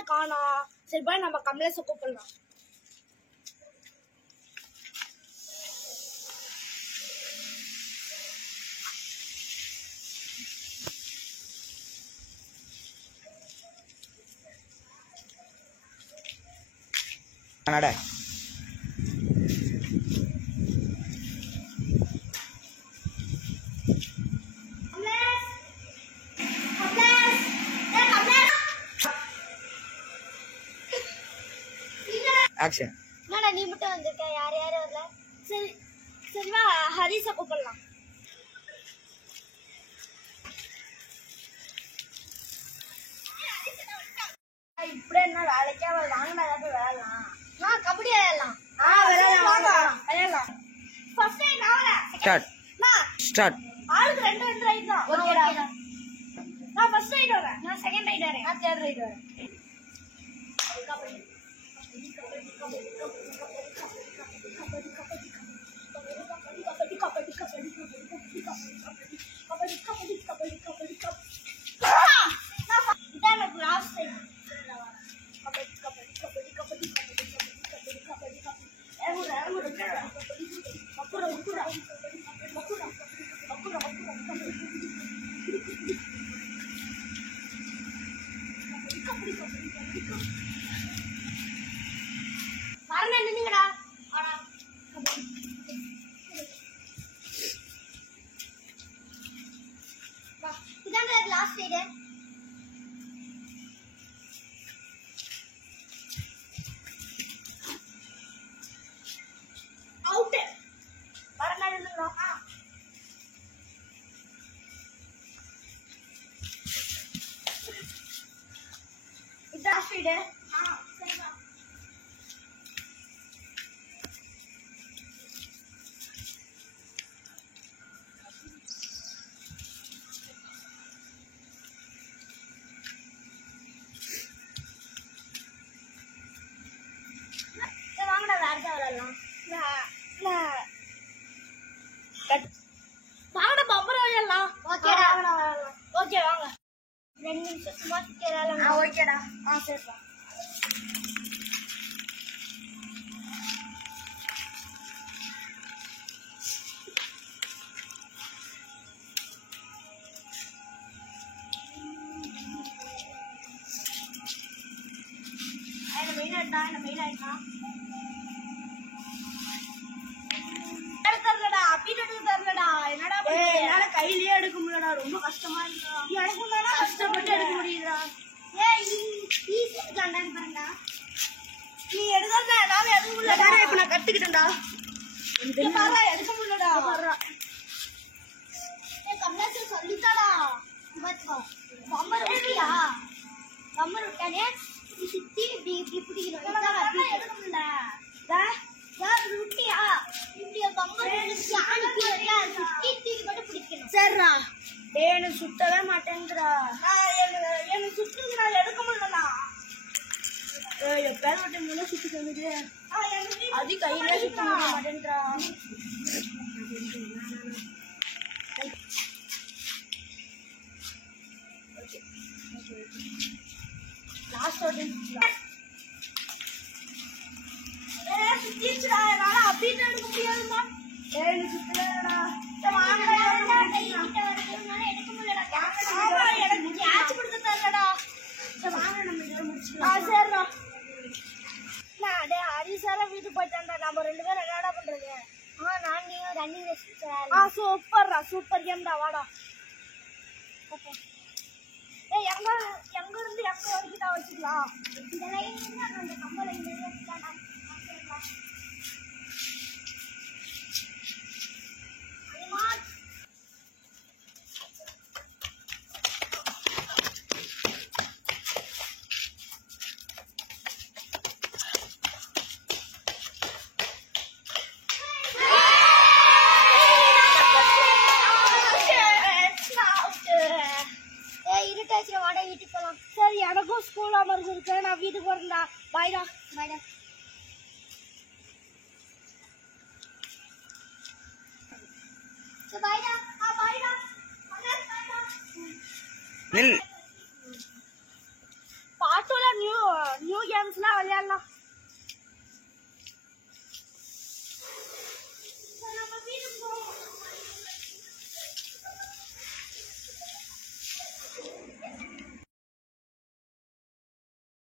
ஆளை காணோம். சரி போய் நம்ம கமலேஷை கூப்பிடலாம். ஆக்ஷன். நீ மட்டும் வந்திருக்க, யார் யாரும் வரல. சரி சரிவா ஹரிஷை கூப்பிடலாம். இப்படி என்ன வேலைக்கே வாங்கினா ஏதாவது விளையாடலாம். கபடி விளையாடலாம். விளையாடலாம். ஃபர்ஸ்ட் ரைட் நான் வரேன். ஸ்டார்ட். ஆளுக்கு 2 ரைட் தான். ஓகேடா. நான் ஃபர்ஸ்ட் ரைட் வரேன். நான் செகண்ட் ரைட் வரேன். நான் தேர்ட் ரைட் வரேன். கபடி வரணும் நின்னுங்கடா. இதான்டா லாஸ்ட் சைடு. அவுட். வரணும் நின்னுங்கடா. இதான் சைடு. சரிப்பா. வாங்கடா வேற விளையாடலாம். வாங்கடா பம்பரம் விளையாடலாம். ஓகேடா விளையாடலாம். ஓகே வாங்க. 2 நிமிஷம் சும்மா விளையாடலாம். ஓகேடா. சரிப்பா. மெயின் ஆயிட்டா என்னடா என்னால கையிலேயே எடுக்க முடியலடா. ரொம்ப கஷ்டமா இருக்கா. எனக்கு கஷ்டப்பட்டு எடுக்க முடியுதா. பாருங்கடா. நீ எடுக்கிறதா என்னால எடுக்க முடியலடா. இப்ப நான் கத்துக்கிட்டேன்டா. எடுக்க முடியலடா. கமலாச்சு சொல்லித்தாடா. பம்பர் விட்டியா? பம்பர் விட்டானே சுத்தி இப்படி பிடிக்கணும். எடுக்க முடியல. விட்டியா? சரிடா. எனக்கு சுத்தவே மாட்டேங்குறா. எனக்கு சுத்துதுடா. எடுக்க முடியலடா. எப்பயாவது மட்டும் முன்ன சுத்திட்டு வந்துட்டு அது கையிலே சுத்த முடிய மாட்டேன்றா. லாஸ்ட் சுத்திடுச்சுடா. என்னால அப்படின்னு எடுக்க முடியாதுமா. சுத்துடா. எடுக்க முடியலடா. எனக்கு கேட்ச் கொடுக்க தரலடா. வாங்க நம்ம இதோட முடிச்சுக்கலாம். சரிடா. நான் ஹரிசார வீட்டுக்கு போயிட்டான்டா. நம்ம 2 பேரும் என்னடா பண்றது? நான் நீ ரன்னிங் ரேஸ். சூப்பர்டா. சூப்பர் கேம்டா. வாடா. ஓகே. எங்க இருந்து எங்க வரைக்கும் தான் வச்சுக்கலாம். இந்த லைன் இருந்து அந்த கம்பல இருந்து வச்சுக்கலாம். சரி எனக்கும் ஸ்கூல் அமர்ந்து இருக்கு. நான் வீட்டுக்கு போறேன்டா. பாய்டா. பாய்டா. பாய்டா. பாய்டா. பாட்டோட நியூ கேம்ஸ்லாம் விளையாடலாம்.